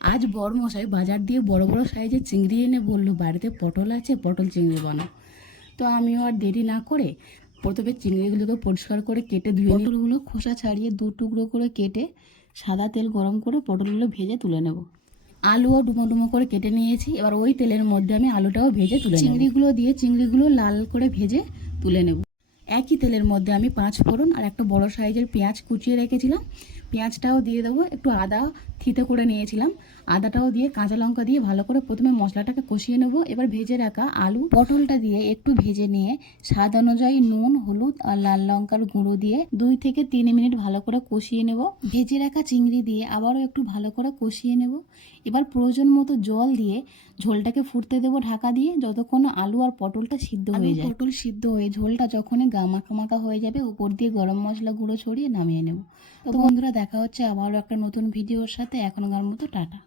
আজ বড়মশাই বাজার দিয়ে বড় বড় সাইজের চিংড়ি এনে বললো বাড়িতে পটল আছে, পটল চিংড়ি বানাও। তো আমিও আর দেরি না করে প্রথমে চিংড়িগুলোকে পরিষ্কার করে কেটে ধুয়ে পটলগুলো খোসা ছাড়িয়ে দু টুকরো করে কেটে সাদা তেল গরম করে পটলগুলো ভেজে তুলে নেব। আলুও ডুমো ডুমো করে কেটে নিয়েছি। এবার ওই তেলের মধ্যে আমি আলুটাও ভেজে তুলে নেব। চিংড়িগুলো দিয়ে চিংড়িগুলো লাল করে ভেজে তুলে নেব। একই তেলের মধ্যে আমি 5 ফোড়ন আর একটা বড় সাইজের পেঁয়াজ কুচিয়ে রেখেছিলাম, পেঁয়াজটাও দিয়ে দেবো। একটু আদা থিতে করে নিয়েছিলাম, আদাটাও দিয়ে কাঁচা লঙ্কা দিয়ে ভালো করে প্রথমে মশলাটাকে কষিয়ে নেব। এবার ভেজে রাখা আলু পটলটা দিয়ে একটু ভেজে নিয়ে স্বাদ অনুযায়ী নুন, হলুদ আর লাল লঙ্কার গুঁড়ো দিয়ে 2 থেকে 3 মিনিট ভালো করে কষিয়ে নেব। ভেজে রাখা চিংড়ি দিয়ে আবারও একটু ভালো করে কষিয়ে নেব। এবার প্রয়োজন মতো জল দিয়ে ঝোলটাকে ফুটতে দেবো ঢাকা দিয়ে, যতক্ষণ আলু আর পটলটা সিদ্ধ হয়ে যায়। পটল সিদ্ধ হয়ে ঝোলটা যখনই মাখা মাখা হয়ে যাবে, উপর দিয়ে গরম মশলা গুঁড়ো ছড়িয়ে নামিয়ে নেব। তো বন্ধুরা, দেখা হচ্ছে আবারও একটা নতুন ভিডিওর সাথে। এখনকার মতো টাটা।